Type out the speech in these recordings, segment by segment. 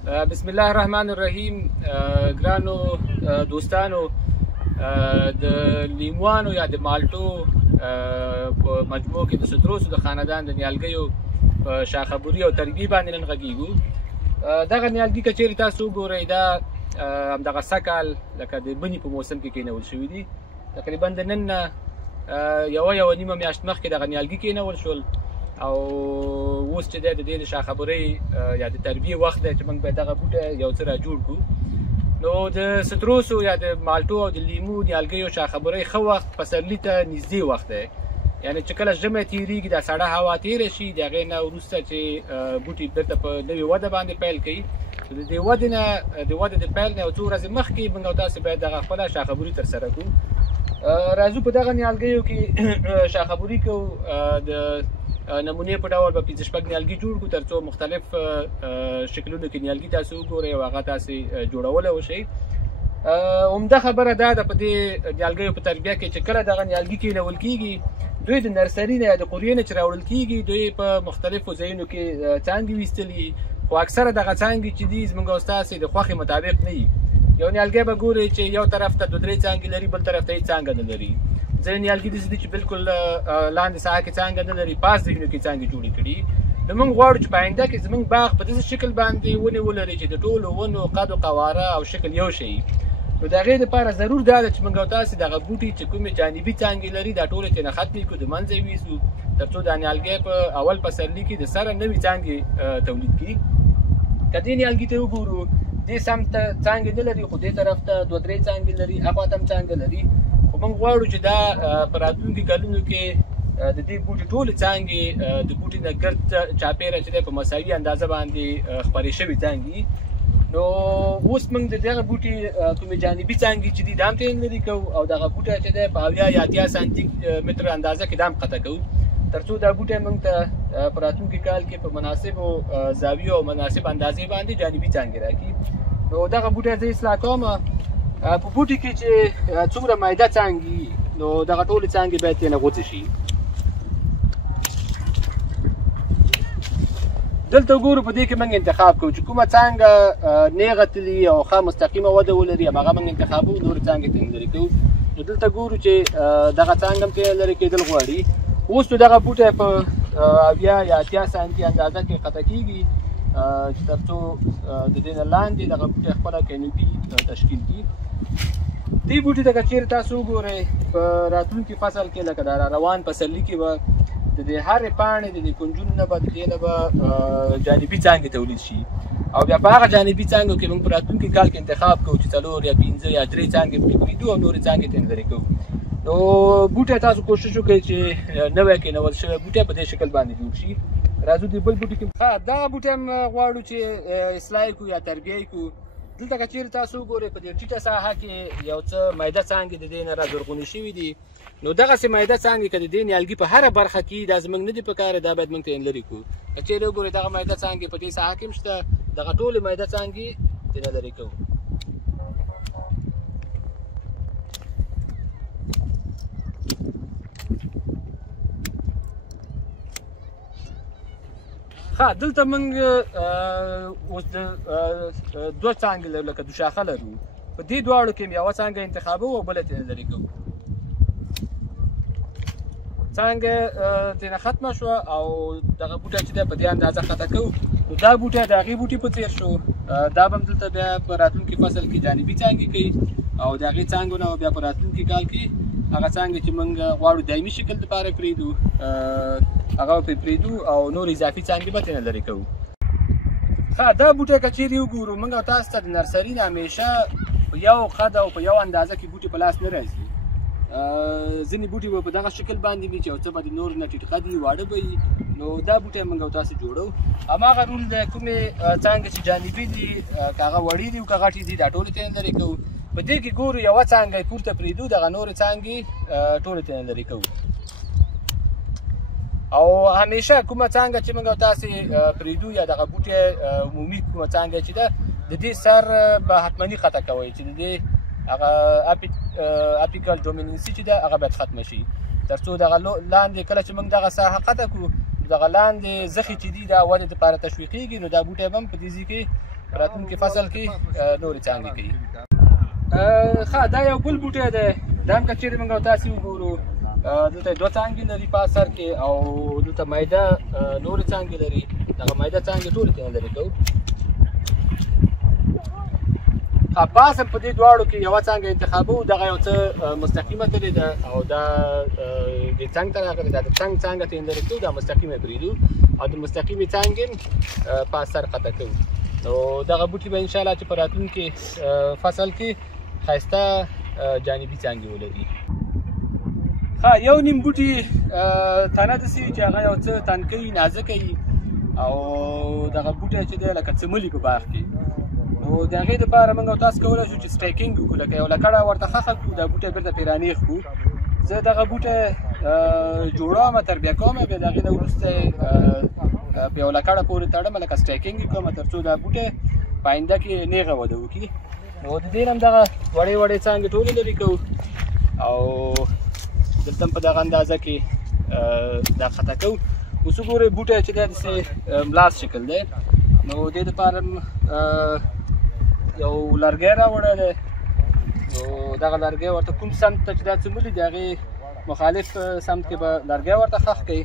بسم الله الرحمن الرحیم. ګرانو دوستانو، د لیموانو یا د مالټو په مجموع کې د ستروسو د خاندان د نیالګیو په شاخبوري او ترګي باندې نن غږیږو. دغه نیالګي که چیرې تاسو وګورئ، دا همدغه سږکال لکه د مني په موسم کې کېنول شوي دي. تقریبا د نن نه یوه نیمه میاشت مخکې دغه نیالګي کېنول شول او اوس چې دی د دې د شاخبرۍ یا د تربیې وخت دی چې موږ باید دغه بوټی یو څه را جوړ کړو. نو د ستروسو یا د مالټو او د لیمو نیالګیو شاخبرۍ ښه وخت پسرلي ته نږدې وخت دی. یعنې چې کله ژمی تېرېږي، دا سړه هوا تېره شي، د هغې نه وروسته چې بوټي بېرته په نوې وده باندې پیل کوي. د دې ودې نه د ودې د پیل نه یو څو ورځې مخکې موږ او تاسې باید دغه خپله شاخبري ترسره کړو. راځو په دغه نیالګیو کې شاخبري کوو. د نمونې په ډول به 5-6 نیالګي جوړ کړو تر څو مختلف شکلونو کې نیالګي تاسو وګورئ او هغه تاسې جوړولی وشئ. عمده خبره دا ده په دې نیالګیو په تربیه کې چې کله دغه نیالګي کېنول کېږي، دوی د نرسري نه یا د قوریې نه چې راوړل کېږي، دوی په مختلفو ځایونو کې څانګې ویستلي، خو اکثره دغه څانګې چې دي زموږ او ستاسې د خوښې مطابق نه وي. یو نیالګی به ګورئ چې یو طرف ته 2-3 څانګې لري، بل طرف ته هېڅ څانګه نه لري. ځینې نیالګي داسې دي چې بالکل لاندې ساحه کې څانګه نه لري، پاس ځایونو کې څانګې جوړې کړي. نو موږ غواړو چې په آینده کې زموږ باغ په داسې شکل باندې ونې ولري چې د ټولو ونو قد و قواره او شکل یو شي. نو د هغې دپاره ضرور دا ده چې موږ او تاسې دغه بوټي چې کومې جانبي څانګې لري دا ټولې ترېنه ختمې کړو، د منځه یې ویسو تر څو دا نیالګی په اول پسرلي کې د سره نوې څانګې تولید کړي. که دې نیالګي ته وګورو، دې سمت ته څانګې نه لري، خو دې طرف ته 2-3 څانګې لري، هخوا ته هم څانګه لري. خو موږ غواړو چې دا په راتلونکي کلونو کې د دې بوټي ټولې څانګې د بوټي نه ګرد چاپېره چې دی په مساوي اندازه باندې خپرې شوې څانګې. نو اوس موږ د دغه بوټي کومې جانبي څانګې چې دي دا هم ترې لرې کوو او دغه بوټی چې دی په 80 یا 80 سانتي متر اندازه کې دا هم قطع کوو تر څو دا بوټی موږ ته په راتلونکي کال کې په مناسبو زاویو او مناسب اندازې باندې جانبي څانګې راکړي. نو دغه بوټی زه اصلاح کوم. په بوټي کې چې څومره مایده څانګې، نو دغه ټولې څانګې باید ترېنه غوڅې شي. دلته وګورو، په دې کې موږ انتخاب کوو چې کومه څانګه نیغه تلي او ښه مستقیمه وده ولري، هماغه موږ انتخابوو، نورې څانګې ترېنه لرې کوو. نو دلته ګورو چې دغه څانګه هم ترېنه لرې کېدل غواړي. اوس نو دغه بوټی په 80 یا 80 سانتي اندازه کې قطع کېږي چې تر څو د دې نه لاندې دغه بوټی خپله کینوپي تشکیل کړي. دې بوټي ته که چېرې تاسو وګورئ، په راتلونکي فصل کې لکه دا روان پسرلي کې به د دې هرې پاڼې د دې کنجونو نه به د دې نه به جانبي څانګې تولید شي او بیا په هغه جانبي څانګو کې موږ په راتلونکي کال کې انتخاب کوو چې 4 یا 5 یا 3 څانګې پرې پرېږدو او نورې څانګې ترې لرې کوو. نو بوټی تاسو کوشش وکړئ چې نوی کېنول شوی بوټی په دې شکل باندې جوړ شي. راځو د بل بوټي کې دغه بوټی هم غواړو چې اصلاح یې کړو یا تربیه یې کړو. دلته که چېرې تاسو وګورئ، په دې ټیټه ساحه کې یو څه مایده څانګې د دې نه را زرغونې شوي دي. نو دغسې مایده څانګې که د دې نیالګي په هره برخه کې دا زموږ نه دي په کار، دا باید موږ ترېنه لرې کړو. که چېرې وګورئ دغه مایده څانګې په دې ساحه کې هم شته، دغه ټولې مایده څانګې ترېنه لرې کوو. دلته موږ اوس 2 څانګې لرو، لکه دوشاخه لرو. په دې دواړو کې یوه څانګه انتخابوو او بله ترېنه لرې کوو. څانګه ترېنه ختمه شوه او دغه بوټی چې دی په دې اندازه قطع کوو. نو دا بوټی د هغې بوټي په څېر شو. دا به هم دلته بیا په راتلونکي فصل کې جانبي څانګې کوي او د هغې څانګو نه بیا په راتلونکي کال کې هغه څانګې چې موږ غواړو دایمي شکل دپاره پرېږدو هغه به پرې پرېږدو او نور اضافي څانګې به ترېنه لرې کوو. دا بوټی که چېرې وګورو، موږ او تاسو ته د نرسري نه همیشه په یو قد او په یو اندازه کې بوټي په لاس نه راځي. ځینې بوټي به په دغه شکل باندې وي چې یو څه به د نور نه ټیټ قد وي، واړه به وي. نو دا بوټی موږ او تاسو جوړو. هماغه رول دی، کومې څانګې چې جانبي دي، که هغه وړې دي او که غټې دي، دا ټولې ترېنه لرې کوو. په دې کې ګورو یوه څانګه یې پورته پرېږدو، دغه نورې څانګې ټولې ترېنه لرې کوو. او همیشه کومه څانګه چې موږ او تاسې پرېږدو یا دغه بوټی عمومي کومه څانګه چې ده، د دې سر به حتمني قطع کوئ چې د دې هغه اپیکل ډومیننسي چې ده هغه باید ختمه شي تر څو دغه لاندې کله چې موږ دغه ساحه قطع کړو دغه لاندې زخې چې دي دا ودې دپاره تشویقېږي، نو دا بوټی به هم په دې ځای کې راتلونکي فصل کې نورې څانګې کوي. دا یو بل بوټی دی، دا هم که چېرې موږ او تاسې وګورو دلته 2 څانګې لري په سر کې او دلته میده نورې څانګې لري. دغه میده څانګې ټولې ترې لرې کوو. پاس هم په دې دواړو کې یوه څانګه انتخابوو. دغه یو څه مستقیمه تلې ده او دا دې څنګ ته راغلې ده. د څنګ څانګه ترې لرې کوو، دا مستقیمه پرېږدو او د مستقیمې څانګې په سر قطع کوو. نو دغه بوټي به انشاءالله چې په راتلونکي فصل کې ښایسته جانبي څانګې ولري. یو نیم بوټي تنه داسې وي چې هغه یو څه تنکه وي، نازکه وي او دغه بوټی چې دی لکه څملي په باغ کې. نو د هغې دپاره موږ او تاسو کولی شو چې سټیکینګ وکړو، لکه یو لکړه ورته ښخه کړو، دا بوټی بېرته پرې رانېغ کړو. زه دغه بوټی جوړوم، تربیه کوم، بیا د هغې نه وروسته په یو لکړه پورې تړم، لکه سټیکینګ یې کوم تر څو دا بوټی په آینده کې نیغه وده وکړي. نو د دې نه هم دغه وړې وړې څانګې ټولې لرې کوو او دلته هم په دغه اندازه کې دا قطع کوو. اوس وګورئ بوټی چې دی داسې ملاس شکل دی. نو دې دپاره یو لرګی راوړی دی. نو دغه لرګی ورته کوم سمت ته چې دا څملي د هغې مخالف سمت کې به لرګی ورته ښخ کوي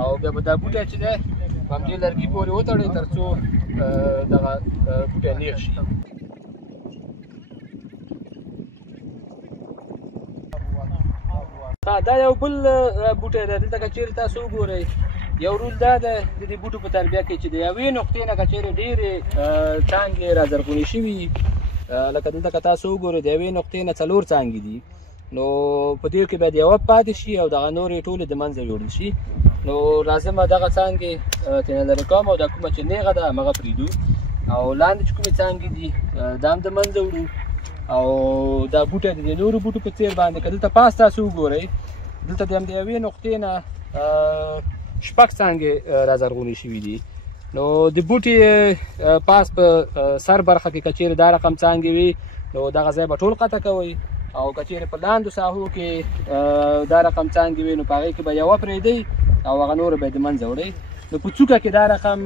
او بیا به دا بوټی چې دی په همدې لرګي پورې وتړئ تر څو دغه بوټی نیغ شي. دا یو بل بوټی دی. دلته که چېرې تاسو وګورئ یو رول دا ده د دې بوټو په تربیه کې چې د یوې نقطې نه که چېرې ډېرې څانګې رازرغونې شوي، لکه دلته که تاسو وګورئ د یوې نقطې نه 4 څانګې دي، نو په دې کې باید یوه پاتې شي او دغه نورې ټولې د منځه یوړل شي. نو لازمه دغه څانګې ترېنه لرې کوم او دا کومه چې نیغه ده همغه پرېږدو او لاندې چې کومې څانګې دي دا هم د منځه وړو. او دا بوټی د دې نورو بوټو په څېر باندې که دلته پاس تاسو وګورئ، دلته د همدې یوې نقطې نه 6 څانګې رازرغونې شوي دي. نو د بوټي پاس په سر برخه کې که چېرې دا رقم څانګې وي نو دغه ځای به ټول قطع کوئ او که چېرې په لاندو ساحو کې دا رقم څانګې وي نو په هغې کې به یوه پرېږدئ او هغه نوره به یې د منځه وړئ. نو په څوکه کې دا رقم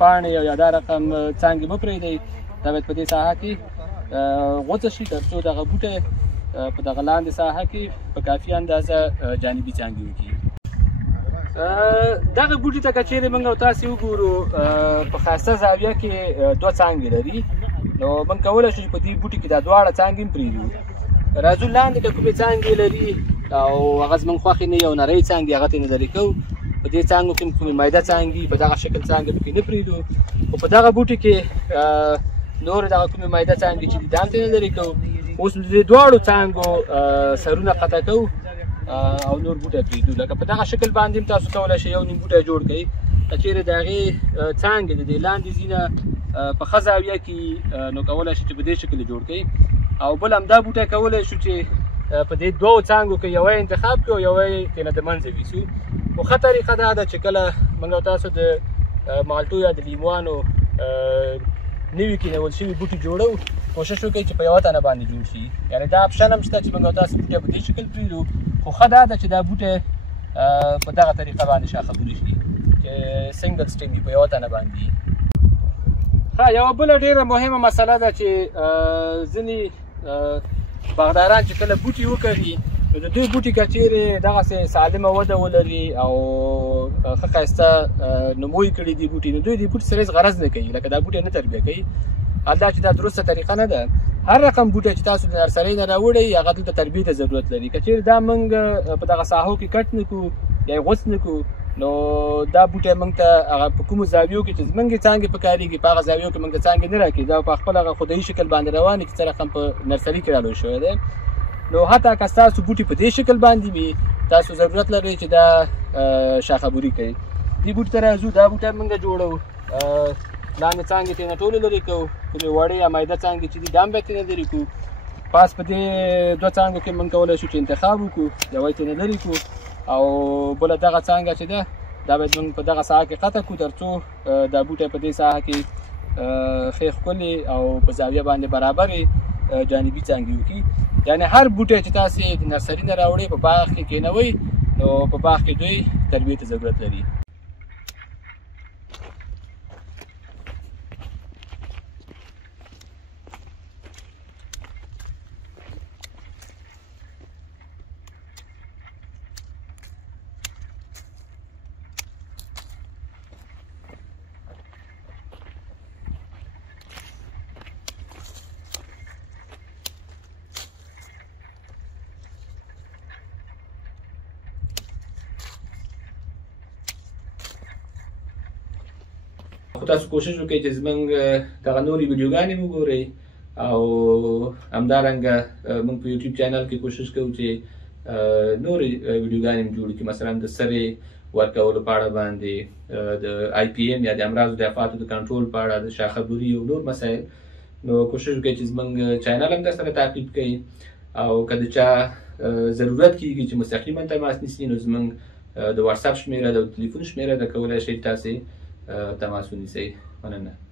پاڼې یا دا رقم څانګې مه پرېږدئ، دا باید په دې ساحه کې غوڅه شي تر څو دغه بوټی په دغه لاندې ساحه کې په کافي اندازه جانبي څانګې وکړي. دغه بوټي ته که چېرې موږ او تاسې وګورو په ښایسته زاویه کې 2 څانګې لري. نو موږ کولی شو چې په دې بوټي کې دا دواړه څانګې هم پرېږدو. راځو لاندې که کومې څانګې لري او هغه زموږ خوښې نه یو نری څانګې هغه ترې لرې کوو. په دې څانګو کې کومې میده څانګې په دغه شکل څانګې پکې نه پرېږدو، خو په دغه بوټي کې نور دغه کومې میده څانګې چې دي دا هم ترې لرې کوو. اوس د دې دواړو څانګو سرونه قطع کوو او نور بوټی پرېږدو. لکه په دغه شکل باندې هم تاسو کولی شئ یو نیم بوټی جوړ کړئ. که چېرې د هغې څانګې د دې لاندې ځینه په ښه زاویه کې نو کولی شئ چې په دې شکل یې جوړ کړئ. او بل همدا بوټی کولی شو چې په دې 2 څانګو کې یوه یې انتخاب کړو او یوه یې ترېنه د منځه ویسو. خو ښه طریقه دا ده چې کله موږ او تاسو د مالټو یا د لیموانو نوي کېنول شوي بوټي جوړو، کوشش وکړئ چې په یوه تنه باندې جوړ شي. یعنې دا اپشن هم شته چې موږ او تاسو بوټی په دې شکل پرېږدو، خو ښه دا ده چې دا بوټی په دغه طریقه باندې شاخبوري شي چې سنګل سټیم وي، په یوه تنه باندې. یوه بله ډېره مهمه مسله ده چې ځینې باغداران چې کله بوټي وکري نو د دوی بوټي که چېرې دغسې سالمه وده ولري او ښه ښایسته نمو یې کړي دي بوټي، نو دوی د بوټي سره هېڅ غرض نه کوي، لکه دا بوټی نه تربیه کوي. حال دا چې دا درسته طریقه نه ده. هر رقم بوټی چې تاسو د نرسرۍ نه راوړئ هغه دلته تربیې ته ضرورت لري. که چېرې دا موږ په دغه ساحو کې کټ نه کړو یا یې غوڅ نه کړو نو دا بوټی موږ ته هغه په کومو زاویو کې چې زموږ یې څانګې پکارېږي په هغه زاویو کې موږ ته څانګې نه راکړي، دا په خپل هغه خدایي شکل باندې روان چې څه رقم په نرسرۍ کې رالوی شوی دی. نو حتی که ستاسو بوټي په دې شکل باندې وي تاسو ضرورت لرئ چې دا شاخبوري کوي. دې بوټي ته راځو، دا بوټی موږ جوړو، لاندې څانګې ترېنه ټولې لرې کوو، کومې وړې یا میده څانګې چې دي دا هم باید ترېنه لرې کړو. پاس په دې 2 څانګو کې موږ کولی شو چې انتخاب وکړو، یوه یې ترېنه لرې کړو او بله دغه څانګه چې ده دا باید موږ په دغه ساحه کې قطع کړو تر څو دا بوټی په دې ساحه کې ښې ښکلې او په زاویه باندې برابرې جانبي څانګې وکړي. یعنې هر بوټی چې تاسې د نرسري نه راوړئ په باغ کې کېنوئ نو په باغ کې دوی تربیې ته ضرورت لري. خو تاسو کوشش وکړئ چې زموږ دغه نورې ویډیوګانې وګورئ او همدارنګه موږ په یوټیوب چینل کې کوشش کوو چې نورې ویډیوګانې هم جوړ کړي، مثلا د سرې ورکولو په اړه باندې، د IPM یا د امراضو دفعاتو د کنټرول په اړه، د شاخبري او نور مسایل. نو کوشش وکړئ چې زموږ چینل هم درسره تعقیب کړئ، او که د چا ضرورت کېږي چې مستقیما تماس نیسي نو زموږ د واتساپ شمېره، د تلیفون شمېره ده، کولی شئ تاسې تماس ونیسئ. مننه.